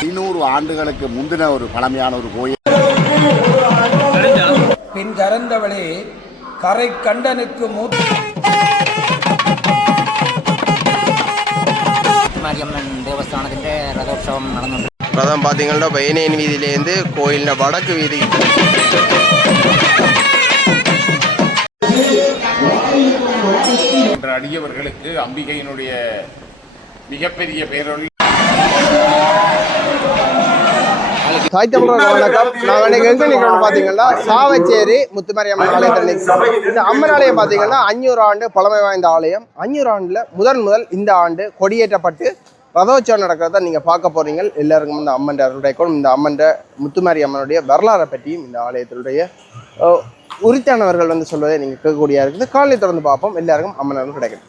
500 ஆண்டுகளுக்கு முந்தின ஒரு பழமையான ஒரு கோயில். பின் கரந்தவளே கரை கண்டனுக்கு மாரியம்மன் தேவஸ்தானத்திൻ്റെ ரதோற்சவம் நடந்து ரதம் பார்த்தீங்கன்னா பையனேன் வீதியிலேருந்து கோயிலில் வடக்கு வீதி அடியவர்களுக்கு அம்பிகையினுடைய மிகப்பெரிய பேரொழி. தாய் தமிழர்கள் வணக்கம். நாங்கள் இன்னைக்கு எங்கே நிற்கிறோம்னு பார்த்தீங்கன்னா சாவச்சேரி முத்துமாரியம்மன் ஆலயத்தில் நிற்கிறோம். இந்த அம்மன் ஆலயம் பார்த்தீங்கன்னா 500 ஆண்டு பழமை வாய்ந்த ஆலயம். 500 ஆண்டில் முதல் இந்த ஆண்டு கொடியேற்றப்பட்டு ரதோற்சவம் நடக்கிறத நீங்கள் பார்க்க போகிறீங்க. எல்லாருக்கும் இந்த அம்மன் அருடைக்கும் இந்த அம்மன் முத்துமாரி அம்மனுடைய வரலாறை பற்றியும் இந்த ஆலயத்தினுடைய உரித்தானவர்கள் வந்து சொல்வதை நீங்கள் கேட்கக்கூடியா இருக்குது. காலையை தொடர்ந்து பார்ப்போம். எல்லாருக்கும் அம்மன் அருள் கிடைக்கும்.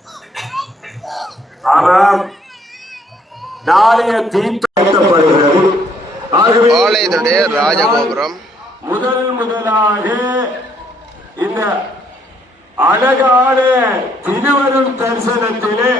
ஆலயத்துடைய ராஜகோபுரம் முதலாக இந்த அழகான திருவருள் தரிசனத்திலே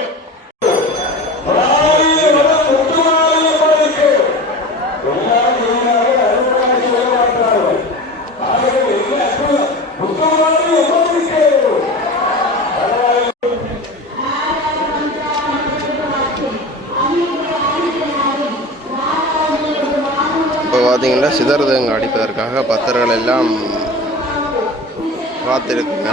பார்த்தீங்கன்னா சிதறதுங்க அடிப்பதற்காக பக்தர்கள் எல்லாம் காத்திருக்குங்க.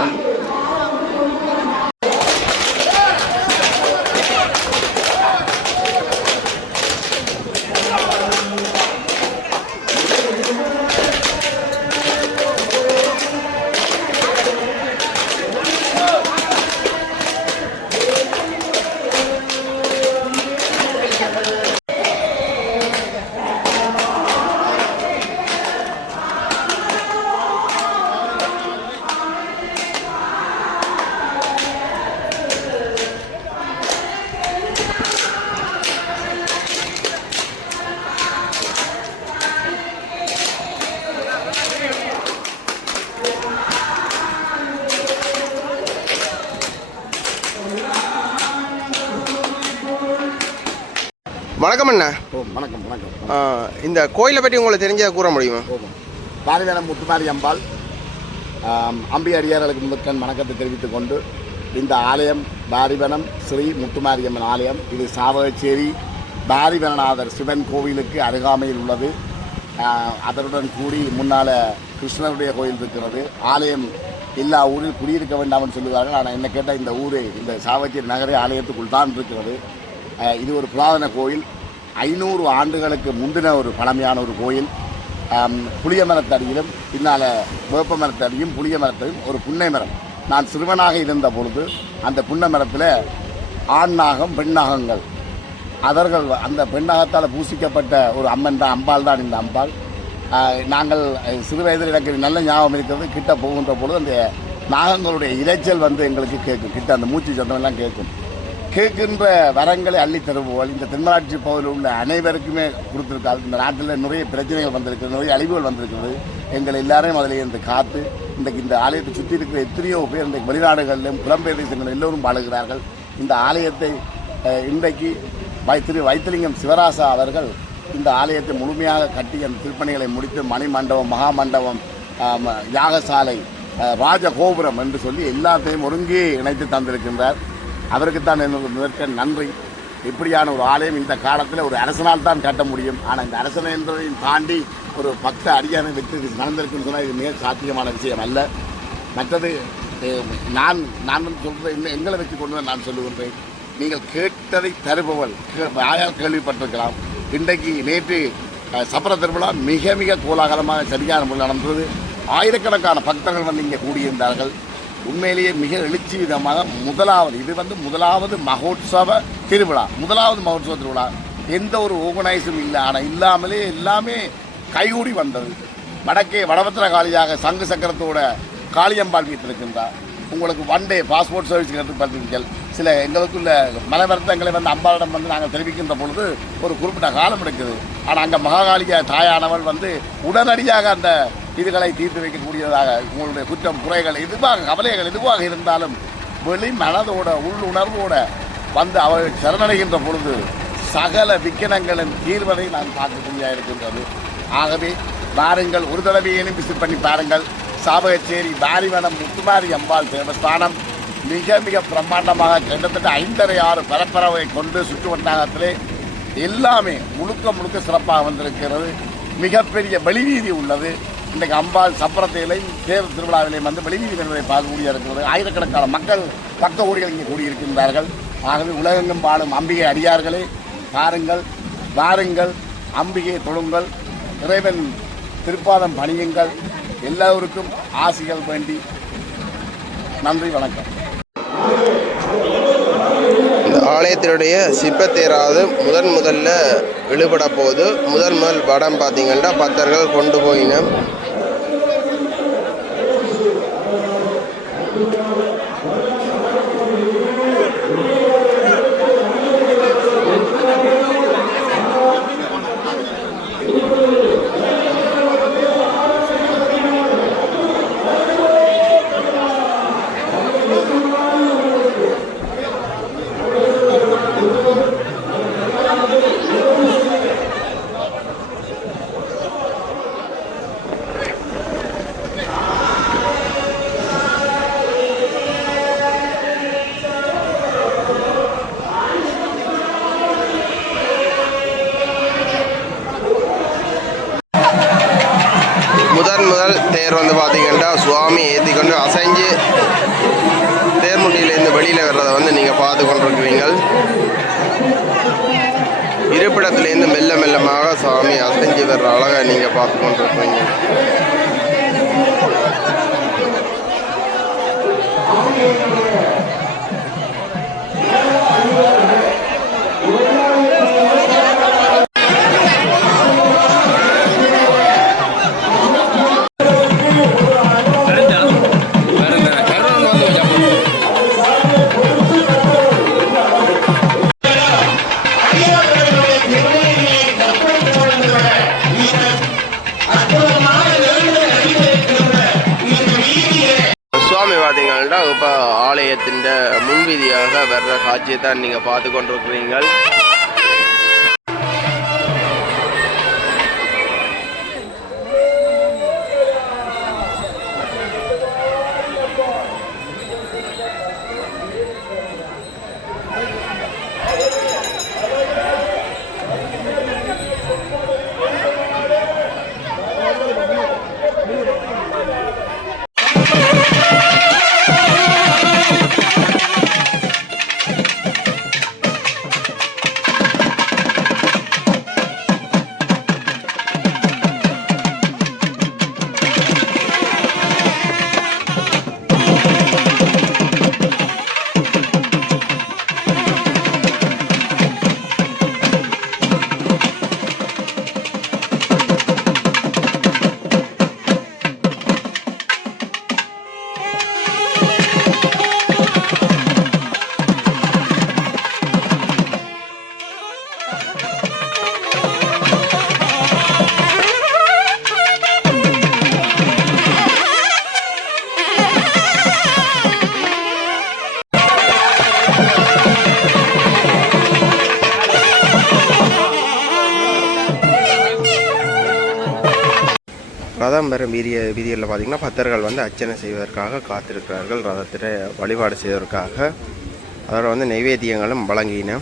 வணக்கம் அண்ணா. வணக்கம் வணக்கம். இந்த கோயிலை பற்றி உங்களுக்கு தெரிஞ்சதை கூற முடியுமா? பாரிவனம் முத்துமாரி அம்பாள் அம்பி அடியார்களுக்கு முதற்கண் வணக்கத்தை தெரிவித்துக் கொண்டு இந்த ஆலயம் பாரிவனம் ஸ்ரீ முத்துமாரியம்மன் ஆலயம். இது சாவகச்சேரி பாரிவனநாதர் சிவன் கோவிலுக்கு அருகாமையில் உள்ளது. அதனுடன் கூடி முன்னால் கிருஷ்ணருடைய கோயில் இருக்கிறது. ஆலயம் எல்லா ஊரில் குடியிருக்க வேண்டாம்னு சொல்லுவார்கள். ஆனால் என்ன கேட்டால் இந்த ஊரே இந்த சாவகச்சேரி நகரே ஆலயத்துக்குள் தான் இருக்கிறது. இது ஒரு புராதன கோயில். 500 ஆண்டுகளுக்கு முந்தின ஒரு பழமையான ஒரு கோயில். புளிய மரத்தடியிலும் பின்னால் வேப்ப மரத்தடியும் புளிய மரத்தையும் ஒரு புன்னை மரம். நான் சிறுவனாக இருந்த பொழுது அந்த புன்னை மரத்தில் ஆண் நாகம் பெண் நாகங்கள் அவர்கள் அந்த பெண்ணாகத்தால் பூசிக்கப்பட்ட ஒரு அம்மன் தான் அம்பாள் தான் இந்த அம்பாள். நாங்கள் சிறு வயதில் எனக்கு நல்ல ஞாபகம் இருக்கிறது. கிட்ட போகின்ற பொழுது அந்த நாகங்களுடைய இரைச்சல் வந்து எங்களுக்கு கேட்கும். கிட்ட அந்த மூச்சு சத்தமெல்லாம் கேட்கும். கேட்கின்ற வரங்களை அள்ளி தருவோம். இந்த தென்மராட்சி பகுதியில் உள்ள அனைவருக்குமே கொடுத்துருக்காரு. இந்த நாட்டில் நிறைய பிரச்சனைகள் வந்திருக்கிறது, நிறைய அழிவுகள் வந்திருக்கிறது. எங்கள் எல்லாரையும் அதில் இருந்து காத்து இன்றைக்கு இந்த ஆலயத்தை சுற்றி இருக்கிற எத்தனையோ பேர் இன்றைக்கு வெளிநாடுகளிலும் புலம்பெயர் தேசங்கள் எல்லோரும் வாழுகிறார்கள். இந்த ஆலயத்தை இன்றைக்கு திரு வைத்திலிங்கம் சிவராசா அவர்கள் இந்த ஆலயத்தை முழுமையாக கட்டி அந்த திருப்பணிகளை முடித்து மணிமண்டபம், மகாமண்டபம், யாகசாலை, ராஜகோபுரம் என்று சொல்லி எல்லாத்தையும் ஒருங்கே இணைத்து தந்திருக்கின்றார். அவருக்குத்தான் என்னுடைய நன்றி. இப்படியான ஒரு ஆலயம் இந்த காலத்தில் ஒரு அரசனால் தான் கட்ட முடியும். ஆனால் இந்த அரசனை என்பதையும் தாண்டி ஒரு பக்த அடியானை வைத்து நடந்திருக்குன்னு சொன்னால் இது மிக சாத்தியமான விஷயம் அல்ல. மற்றது நான் சொல்கிறேன், எங்களை வச்சு கொண்டு நான் சொல்லுகின்றேன். நீங்கள் கேட்டதை தருபவள் யாரால் கேள்விப்பட்டிருக்கலாம். இன்றைக்கு நேற்று சப்பர திருவிழா மிக மிக கோலாகலமாக சரியான முறையில் நடந்தது. ஆயிரக்கணக்கான பக்தர்கள் வந்து இங்கே கூடியிருந்தார்கள். உண்மையிலேயே மிக எழுச்சி விதமாக முதலாவது மகோத்சவ திருவிழா, முதலாவது மகோத்சவ திருவிழா. எந்த ஒரு ஆர்கனைஸும் இல்லை. ஆனால் இல்லாமலே எல்லாமே கைகூடி வந்தது. வடக்கே வடபத்திர காளியாக சங்கு சக்கரத்தோட காளியம்பாள் வீட்டிருக்கின்றார். உங்களுக்கு 1 டே பாஸ்போர்ட் சர்வீஸ் பார்த்தீர்கள். சில எங்களுக்குள்ள மன வருத்தங்களை வந்து அம்பாளிடம் வந்து நாங்கள் தெரிவிக்கின்ற பொழுது ஒரு குறிப்பிட்ட காலம் எடுக்குது. ஆனால் அங்கே மகாகாளிக தாயானவள் வந்து உடனடியாக அந்த இதுகளை தீர்த்து வைக்கக்கூடியதாக உங்களுடைய குற்றம் குறைகள் எதுவாக கவலைகள் எதுவாக இருந்தாலும் வெளி மனதோட உள்ளுணர்வோட வந்து அவர்கள் சரணடைகின்ற பொழுது சகல விக்கனங்களின் தீர்வதை நான் பார்க்கக்கூடிய இருக்கின்றது. ஆகவே பாருங்கள், ஒரு தடவையேனும் விசிட் பண்ணி பாருங்கள். சாவகச்சேரி பாரிவனம் முத்துமாரி அம்பாள் தேவஸ்தானம் மிக மிக பிரம்மாண்டமாக கிட்டத்தட்ட 5.5-6 பரப்பரவை கொண்டு சுற்று வட்டாரத்திலே எல்லாமே முழுக்க சிறப்பாக வந்திருக்கிறது. மிகப்பெரிய வெளிவீதி உள்ளது. இன்றைக்கு அம்பாள் சப்பரத்திலையும் தேர் திருவிழாவிலையும் வந்து வெளிவீதி என்பதை பார்க்கக்கூடிய இருக்கிறது. ஆயிரக்கணக்கான மக்கள் பக்க ஊழிகள் இங்கே கூடியிருக்கின்றார்கள். ஆகவே உலகெங்கும் வாழும் அம்பிகை அடியார்களே பாருங்கள், வாருங்கள், அம்பிகை தொழுங்கள், இறைவன் திருப்பாதம் பணியுங்கள். எல்லோருக்கும் ஆசிகள் வேண்டி நன்றி, வணக்கம். இந்த ஆலயத்தினுடைய சிப்பத்தேராவது முதல்ல இழுபட போது முதல் வடம் பார்த்தீங்கன்னா பக்தர்கள் கொண்டு போயின. முதல் தேர் வந்து பார்த்தீங்கன்னா சுவாமி ஏற்றி கொண்டு அசைஞ்சு தேர்முட்டியிலேருந்து வெளியில் வர்றதை வந்து நீங்கள் பார்த்து கொண்டிருக்கிறீர்கள். இருப்பிடத்திலேருந்து மெல்லமாக சுவாமி அசைஞ்சு வர்ற அழகை நீங்கள் பார்த்து கொண்டிருக்கிறீங்க. பார்த்தீங்கன்னா இப்போ ஆலயத்தின் முன்வீதியாக வர்ற காட்சியை தான் நீங்கள் பார்த்து கொண்டிருக்கிறீர்கள். ரதம் பெறும் வீதியில் பார்த்திங்கன்னா பக்தர்கள் வந்து அர்ச்சனை செய்வதற்காக காத்திருக்கிறார்கள். ரதத்திட வழிபாடு செய்வதற்காக அதோட வந்து நைவேத்தியங்களும் வழங்கின.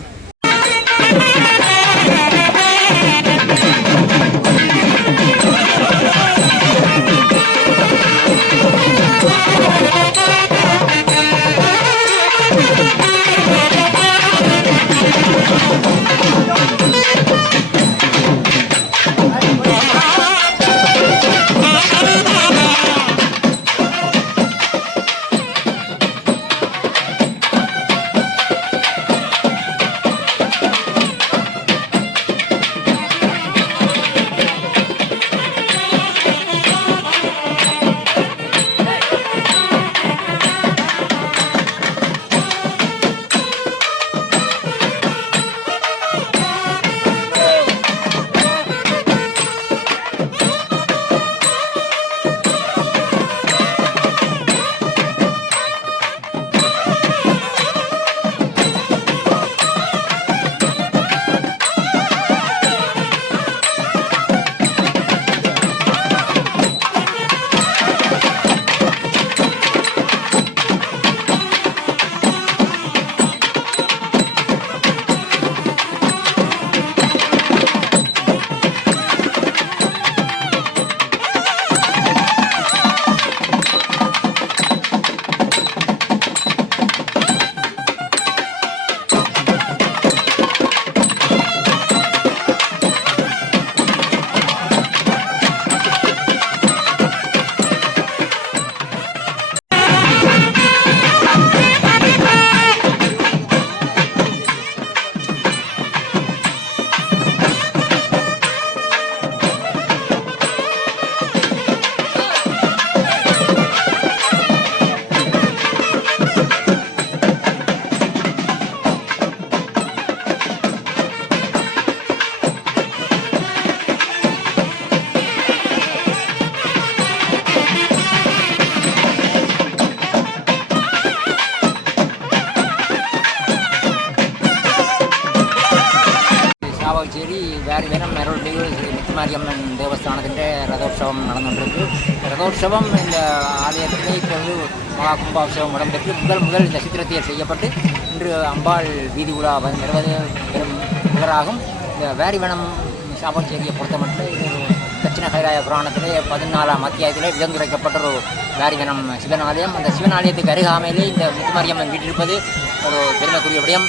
சாவகச்சேரி வேரிவனம் அருள்மிகு ஸ்ரீ முத்துமாரியம்மன் தேவஸ்தானத்தின் ரதோற்சவம் நடந்துകൊണ്ടിருக்கு. ரதோற்சவம் இந்த ஆலயத்திலே இப்பொழுது மகா கும்பாபிஷேகம் இடம்பெற்று முதல் இந்த சித்திரத்தையர் செய்யப்பட்டு இன்று அம்பாள் வீதி உலா வருவது பெரும் புகழாகும். இந்த வேரிவனம் சாவகச்சேரியை பொறுத்தமட்டில் இது தட்சிண கைலாய புராணத்திலே 14ஆம் அத்தியாயத்திலே விதந்துரைக்கப்பட்ட ஒரு வேரிவனம் சிவன் ஆலயம். அந்த சிவன் ஆலயத்துக்கு அருகாமையிலே இந்த முத்துமாரியம்மன் வீட்டிருப்பது ஒரு பெருமைக்குரிய விடயம்.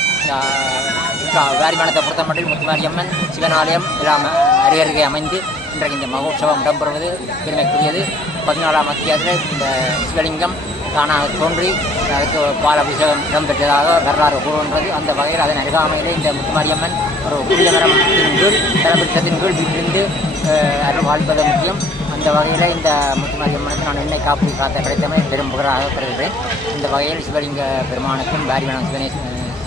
வேரிவனத்தை பொறுத்தமட்டில் முத்துமாரியம்மன் சிவன் ஆலயம் எல்லாம் அருகருகே அமைந்து இன்றைக்கு இந்த மகோற்சவம் இடம்பெறுவது பெருமைக்குரியது. 14ஆம் அத்தியாயத்தில் இந்த சிவலிங்கம் தானாக தோன்றி அதுக்கு பால் அபிஷேகம் இடம்பெற்றதாக வரலாறு கூறுகின்றது. அந்த வகையில் அதன் அருகாமையிலே இந்த முத்துமாரியம்மன் ஒரு புதிய மரத்தின் கீழ் தரபிரத்தின் கீழ் வீட்டிலிருந்து அருள் வாழ்ப்பது முக்கியம். அந்த வகையில் இந்த முத்துமாரியம்மனுக்கு நான் எண்ணெய் காப்பு காத்த கிடைத்தமை பெரும் புகழாக கருதுகிறேன். இந்த வகையில் சிவலிங்க பெருமானுக்கும் வேரிவனம்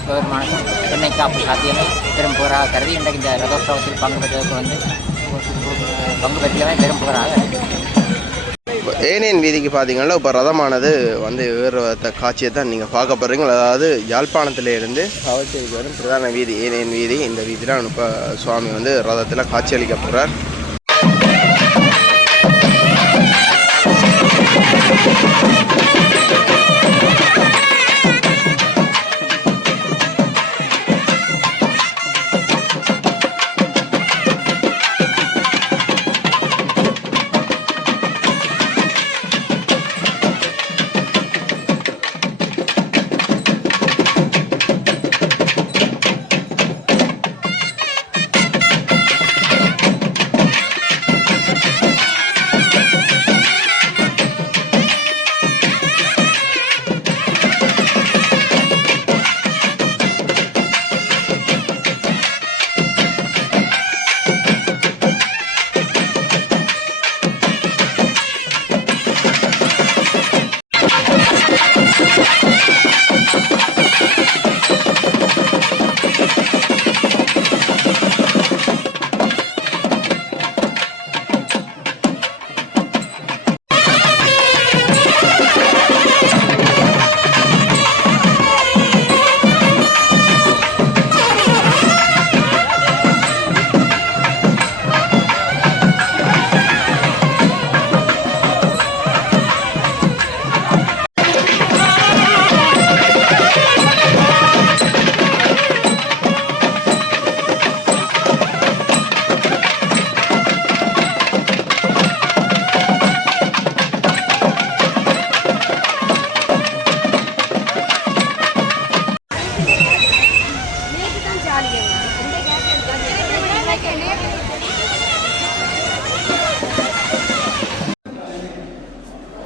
சிவபெருமானுக்கும் எண்ணெய் காப்பு சாத்தியமை பெரும் புகழாக கருதி இன்றைக்கு இந்த ரதோற்சவத்தில் பங்கு பெற்றமை பெரும் புகழாக. ஏனையன் வீதிக்கு பார்த்தீங்கன்னா இப்போ ரதமானது வேறு காட்சியை தான் நீங்கள் பார்க்க போகிறீங்க. அதாவது யாழ்ப்பாணத்திலேருந்து சாவகச்சேரிக்கு வரும் பிரதான வீதி ஏனையன் வீதி. இந்த வீதியில் இப்போ சுவாமி ரதத்தில் காட்சியளிக்க போகிறார்.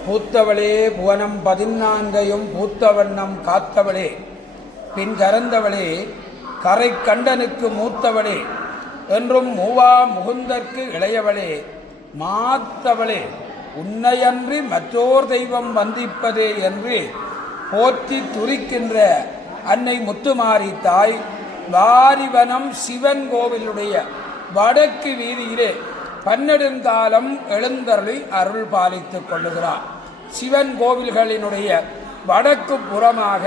பூத்தவளே புவனம் 14 பூத்தவண்ணம் காத்தவளே பின் கரந்தவளே கரை கண்டனுக்கு மூத்தவளே என்றும் மூவா முகுந்தற்கு இளையவளே மாத்தவளே உன்னையன்றி மற்றோர் தெய்வம் வந்திப்பதே என்று போற்றி துரிக்கின்ற அன்னை முத்துமாரி தாய் வாரிவனம் சிவன் கோவிலுடைய வடக்கு வீதியிலே 12 காலம் எழுந்தருளி அருள் பாலித்துக் கொள்ளுகிறார். சிவன் கோவில்களினுடைய வடக்கு புறமாக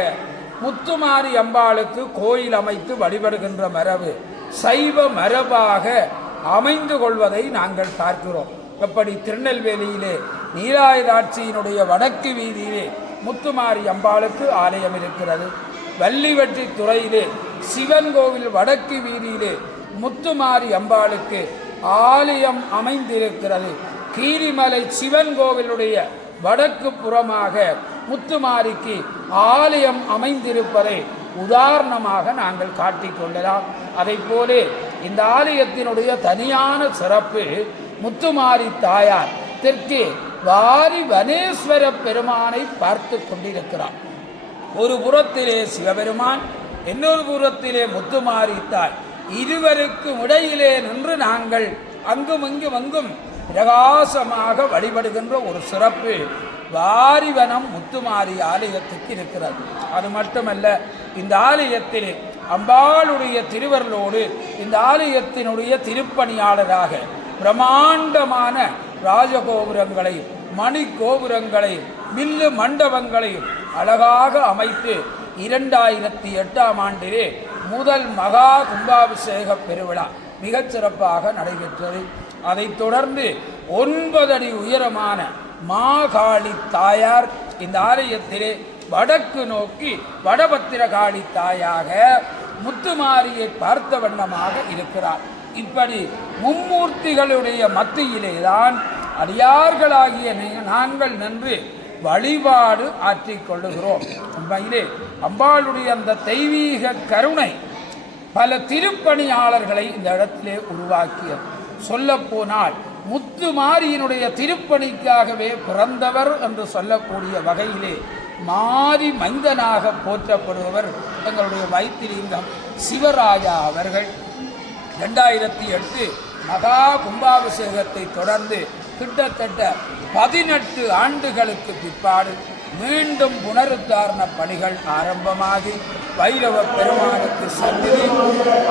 முத்துமாரி அம்பாளுக்கு கோயில் அமைத்து வழிபடுகின்ற மரபு சைவ மரபாக அமைந்து கொள்வதை நாங்கள் பார்க்கிறோம். எப்படி திருநெல்வேலியிலே நீலாயதாட்சியினுடைய வடக்கு வீதியிலே முத்துமாரி அம்பாளுக்கு ஆலயம் இருக்கிறது. வள்ளிவெட்டி துறையிலே சிவன் கோவில் வடக்கு வீதியிலே முத்துமாரி அம்பாளுக்கு ஆலயம் அமைந்திருக்கிறது. கீரிமலை சிவன் கோவிலுடைய வடக்கு புறமாக முத்துமாரிக்கு ஆலயம் அமைந்திருப்பதை உதாரணமாக நாங்கள் காட்டிக்கொள்ளலாம். அதை போலே இந்த ஆலயத்தினுடைய தனியான சிறப்பு முத்துமாரி தாயார் தெற்கே வாரி வனேஸ்வர பெருமானை பார்த்து கொண்டிருக்கிறார். ஒரு புறத்திலே சிவபெருமான், இன்னொரு புறத்திலே முத்துமாரி தாய். இருவருக்கும் இடையிலே நின்று நாங்கள் அங்கும் இங்கும் பிரகாசமாக வழிபடுகின்ற ஒரு சிறப்பு வாரிவனம் முத்துமாரி ஆலயத்துக்கு இருக்கிறது. அது மட்டுமல்ல, இந்த ஆலயத்திலே அம்பாளுடைய திருவருளோடு இந்த ஆலயத்தினுடைய திருப்பணியாளராக பிரமாண்டமான ராஜகோபுரங்களையும் மணி கோபுரங்களையும் வில்லு மண்டபங்களையும் அழகாக அமைத்து 2008ஆம் ஆண்டிலே முதல் மகா கும்பாபிஷேக பெருவிழா மிகச் சிறப்பாக நடைபெற்றது. அதைத் தொடர்ந்து 9 அடி உயரமான மாகாளி தாயார் இந்த ஆலயத்திலே வடக்கு நோக்கி வடபத்திரகாளி தாயாக முத்துமாரியை பார்த்த வண்ணமாக இருக்கிறார். இப்படி மும்மூர்த்திகளுடைய மத்தியிலேதான் அடியார்களாகிய நாங்கள் நின்று வழிபாடு ஆற்றிக் கொள்ளுகிறோம். உண்மையிலே அம்பாளுடைய அந்த தெய்வீக கருணை பல திருப்பணியாளர்களை இந்த இடத்திலே உருவாக்கியது. சொல்லப்போனால் முத்துமாரியினுடைய திருப்பணிக்காகவே பிறந்தவர் என்று சொல்லக்கூடிய வகையிலே மாரி மைந்தனாக போற்றப்படுபவர் எங்களுடைய வைத்திலிங்கம் சிவராஜா அவர்கள். 2008 மகா கும்பாபிஷேகத்தை தொடர்ந்து கிட்டத்தட்ட 18 ஆண்டுகளுக்கு பிற்பாடு மீண்டும் புனருத்தாரண பணிகள் ஆரம்பமாகி வைரவ பெருமானுக்கு சந்நிதி,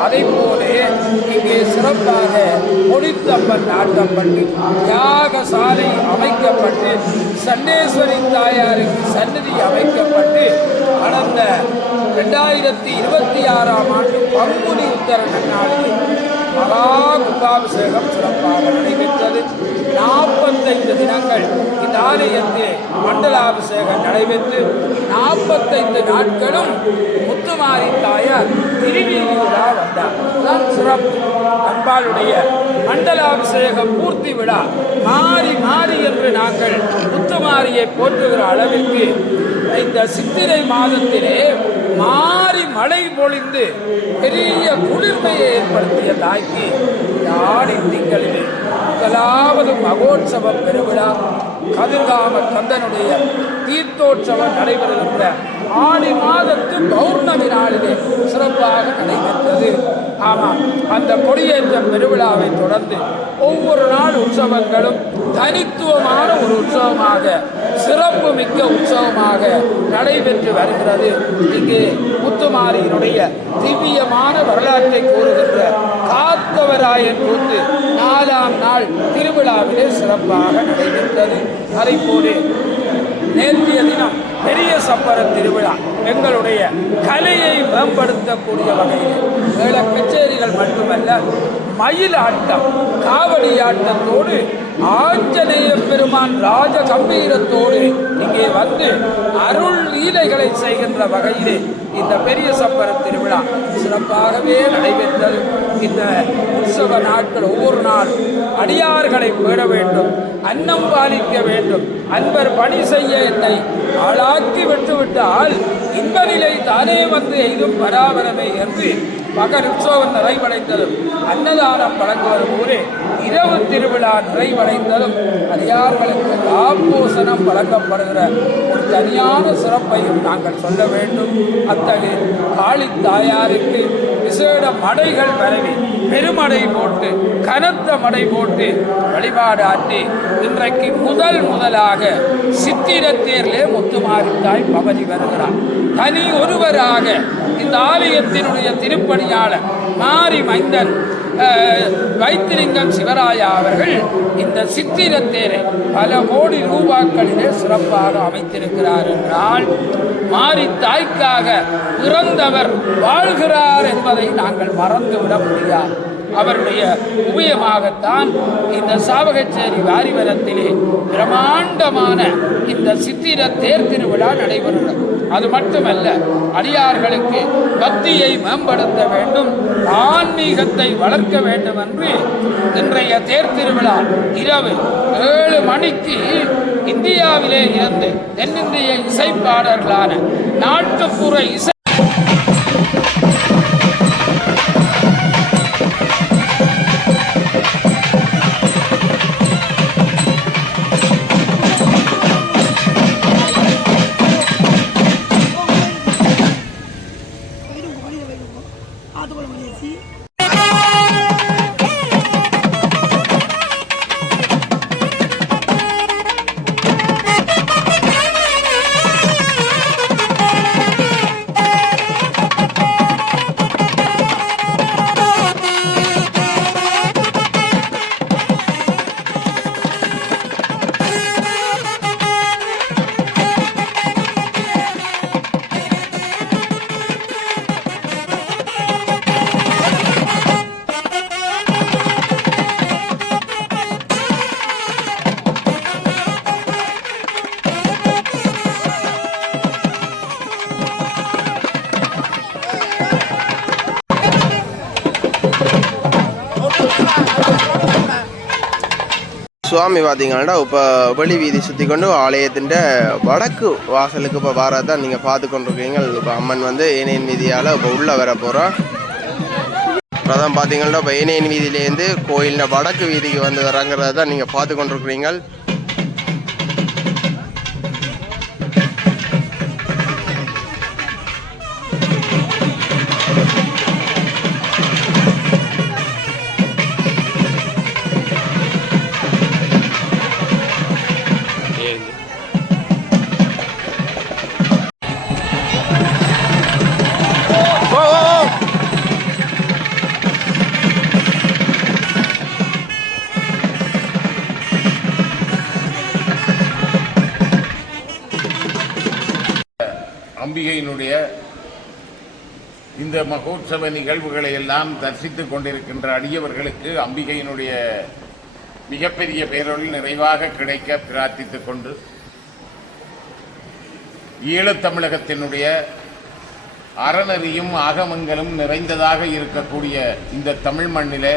அதை போலே இங்கே சிறப்பாக கொடித்தம்பன் நாட்டப்பட்டு யாகசாலை அமைக்கப்பட்டு சண்டேஸ்வரி தாயாருக்கு சந்நிதி அமைக்கப்பட்டு கடந்த 2026ஆம் ஆண்டு பங்குனி உத்தர நன்னாளில் மகா கும்பாபிஷேகம் சிறப்பாக நடைபெற்றது. 45 தினங்கள் இந்த ஆலயத்தில் மண்டலாபிஷேகம் நடைபெற்று 45 நாட்களும் முத்துமாரி தாயார் திருவீதி விழா வந்தார். அதுதான் சிறப்பு. அம்பாளுடைய மண்டலாபிஷேகம் பூர்த்தி விழா மாறி மாறி என்று நாங்கள் முத்துமாரியை போற்றுகிற அளவிற்கு இந்த சித்திரை மாதத்திலே மாறி மழை பொழிந்து பெரிய குளிர்மையை ஏற்படுத்திய தாய்க்கு ஆடி திங்களிலே முதலாவது மகோற்சவ பெருவிழா கதிர்காம கந்தனுடைய தீர்த்தோற்சவம் நடைபெறுகின்ற ஆடி மாதத்து பௌர்ணமி நாளிலே சிறப்பாக நடைபெற்றது. ஆமாம், அந்த கொடியேற்ற பெருவிழாவை தொடர்ந்து ஒவ்வொரு நாள் உற்சவங்களும் தனித்துவமான ஒரு உற்சவமாக சிறப்பு மிக்க உற்சவமாக நடைபெற்று வருகிறது. இங்கே முத்துமாரியினுடைய திவ்யமான வரலாற்றை கூறுகின்ற காத்தவராயன் கூத்து 4ஆம் நாள் திருவிழாவிலே சிறப்பாக நடைபெற்றது. அதை போலே நேற்றைய தினம் பெரிய சப்பர திருவிழா எங்களுடைய கலையை மேம்படுத்தக்கூடிய வகையில் மேள கச்சேரிகள் மட்டுமல்ல, மயில் ஆட்டம், காவடி ஆட்டத்தோடு ஆஞ்சநேய பெருமான் ராஜ கம்பீரத்தோடு இங்கே வந்து அருள் லீலைகளை செய்கின்ற வகையிலே இந்த பெரிய சப்பர திருவிழா சிறப்பாகவே நடைபெற்றது. இந்த உற்சவ நாட்கள் ஒவ்வொரு நாள் அடியார்களை பேண வேண்டும், அன்னம் பாலிக்க வேண்டும், அன்பர் பணி செய்ய என்னை ஆளாக்கி விட்டுவிட்டால் இன்ப நிலை தானே வந்து எய்தும் பராபரமே என்று பகல் உற்சவம் நிறைவடைந்ததும் அன்னதானம் வழங்குவது போலே இரவு திருவிழா நிறைவடைந்ததும் அடியார்களுக்கு ஆபோசனம் வழங்கப்படுகிற ஒரு தனியான சிறப்பையும் நாங்கள் சொல்ல வேண்டும். அத்தகைய காளி தாயாருக்கு விசேட மடைகள் பரவி பெருமடை போட்டு கனத்த மடை போட்டு வழிபாடு ஆற்றி இன்றைக்கு முதலாக சித்திரத்தேரிலே முத்துமாரித்தாய் பவனி வருகிறார். தனி ஒருவராக இந்த ஆலயத்தினுடைய திருப்பணியாளர் மாரி மைந்தன் வைத்திலிங்கம் சிவராயா அவர்கள் இந்த சித்திரத்தேரை பல கோடி ரூபாய்களிலே சிறப்பாக அமைத்திருக்கிறார் என்றால் மாரி தாய்க்காக பிறந்தவர் வாழ்கிறார் என்பதை நாங்கள் மறந்துவிட முடியாது. அவருடைய உபயமாகத்தான் இந்த சாவகச்சேரி வாரிவரத்திலே பிரமாண்டமான இந்த சித்திர தேர் திருவிழா நடைபெறுகிறது. அது மட்டுமல்ல, அடியார்களுக்கு பக்தியை மேம்படுத்த வேண்டும், ஆன்மீகத்தை வளர்க்க வேண்டும் என்று இன்றைய தேர் திருவிழா இரவு 7 மணிக்கு இந்தியாவிலே இருந்து தென்னிந்திய இசைப்பாடல்களான நாட்டுப்புற இசை சுவாமி பார்த்தீங்கன்னா இப்போ வெளி வீதி சுற்றி கொண்டு ஆலயத்தின் வடக்கு வாசலுக்கு இப்போ வரதான் நீங்கள் பார்த்து கொண்டிருக்கீங்க. இப்போ அம்மன் வந்து ஏனையின் வீதியால் இப்போ உள்ளே வர போகிறோம். அதான் பார்த்தீங்கன்னா இப்போ ஏனையின் வீதியிலேருந்து கோயிலில் வடக்கு வீதிக்கு வந்து வராங்கிறத தான் நீங்கள் பார்த்து கொண்டிருக்கிறீங்க. அம்பிகையினுடைய இந்த மகோத்சவ நிகழ்வுகளை எல்லாம் தரிசித்துக் கொண்டிருக்கின்ற அடியவர்களுக்கு அம்பிகையினுடைய மிகப்பெரிய பேரொழில் நிறைவாக கிடைக்க பிரார்த்தித்துக் கொண்டு ஈழத் தமிழகத்தினுடைய அறநெறியும் ஆகமங்களும் நிறைந்ததாக இருக்கக்கூடிய இந்த தமிழ் மண்ணிலே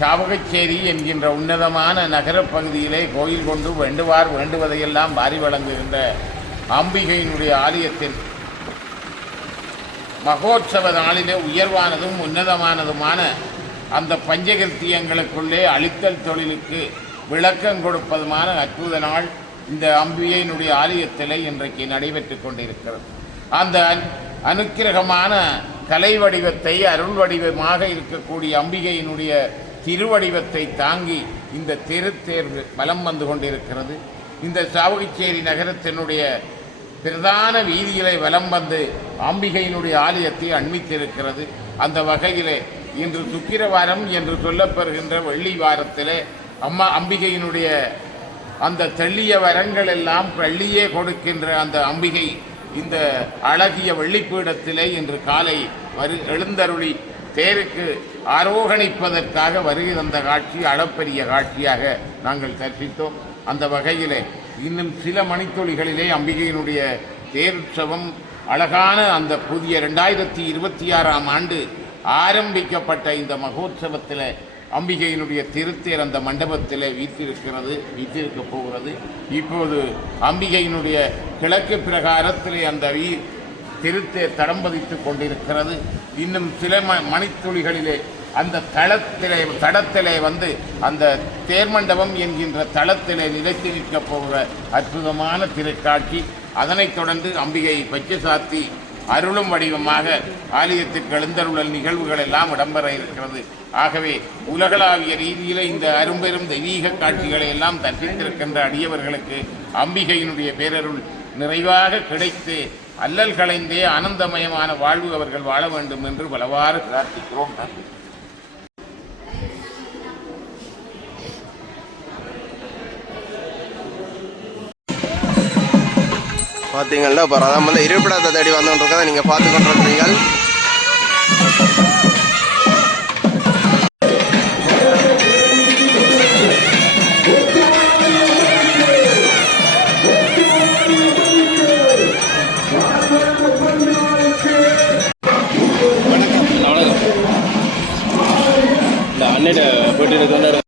சாவகச்சேரி என்கின்ற உன்னதமான நகரப் பகுதியிலே கோயில் கொண்டு வேண்டுவதையெல்லாம் வாரி வழங்குகின்ற அம்பிகையினுடைய ஆலயத்தின் மகோத்சவ நாளிலே உயர்வானதும் உன்னதமானதுமான அந்த பஞ்சகிருத்தியங்களுக்குள்ளே அழித்தல் தொழிலுக்கு விளக்கம் கொடுப்பதுமான அற்புத நாள் இந்த அம்பிகையினுடைய ஆலயத்திலே இன்றைக்கு நடைபெற்று கொண்டிருக்கிறது. அந்த அனுக்கிரகமான கலை வடிவத்தை அருள் வடிவமாக இருக்கக்கூடிய அம்பிகையினுடைய திருவடிவத்தை தாங்கி இந்த திருத்தேர்வு பலம் வந்து கொண்டிருக்கிறது. இந்த சாவகச்சேரி நகரத்தினுடைய பிரதான வீதியிலே வலம் வந்து அம்பிகையினுடைய ஆலயத்தை அண்மித்திருக்கிறது. அந்த வகையிலே இன்று சுக்கிரவாரம் என்று சொல்லப்பெறுகின்ற வெள்ளி வாரத்திலே அம்பிகையினுடைய அந்த தெள்ளிய வரங்கள் எல்லாம் பள்ளியே கொடுக்கின்ற அந்த அம்பிகை இந்த அழகிய வெள்ளிப்பீடத்திலே இன்று காலை எழுந்தருளி தேருக்கு ஆரோகணிப்பதற்காக வருகை தந்த காட்சி அளப்பெரிய காட்சியாக நாங்கள் தரிசித்தோம். அந்த வகையிலே இன்னும் சில மணித்துளிகளிலே அம்பிகையினுடைய தேருற்சவம் அழகான அந்த புதிய 2026ஆம் ஆண்டு ஆரம்பிக்கப்பட்ட இந்த மகோத்சவத்தில் அம்பிகையினுடைய திருத்தேர் அந்த மண்டபத்தில் வீற்றிருக்க போகிறது. இப்போது அம்பிகையினுடைய கிழக்கு பிரகாரத்திலே அந்த திருத்தேர் தடம்பதித்து கொண்டிருக்கிறது. இன்னும் சில மணித்துளிகளிலே அந்த தடத்திலே வந்து அந்த தேர்மண்டபம் என்கின்ற தளத்திலே நிலைத்து நிற்கப் போகிற அற்புதமான திருக்காட்சி. அதனைத் தொடர்ந்து அம்பிகை பச்சை சாத்தி அருளும் வடிவமாக ஆலயத்திற்கு எழுந்தருளல் நிகழ்வுகள் எல்லாம் இடம்பெற இருக்கிறது. ஆகவே உலகளாவிய ரீதியில் இந்த அரும்பெரும் தெய்வீக காட்சிகளை எல்லாம் தரிசித்திருக்கின்ற அடியவர்களுக்கு அம்பிகையினுடைய பேரருள் நிறைவாக கிடைத்து அல்லல் களைந்தே ஆனந்தமயமான வாழ்வு அவர்கள் வாழ வேண்டும் என்று பலவாறு பிரார்த்திக்கிறோம். பார்த்தீங்கன்னா இப்போ ரதம் வந்து இருப்பிடத்தை தேடி வந்துருக்கதை நீங்கள் பார்த்து கொண்டிருக்கிறீங்க. இந்த அன்னையிட்ட போயிட்டு இருக்க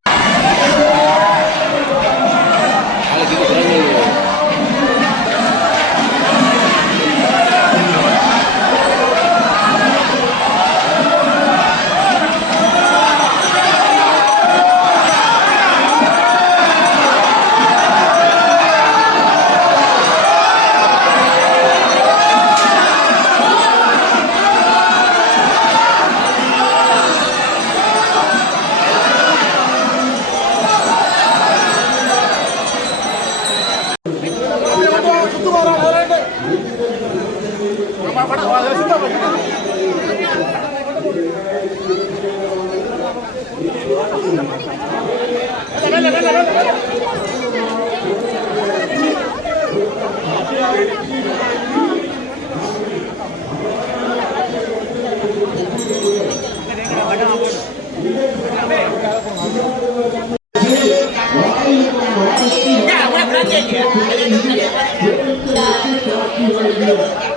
Yeah,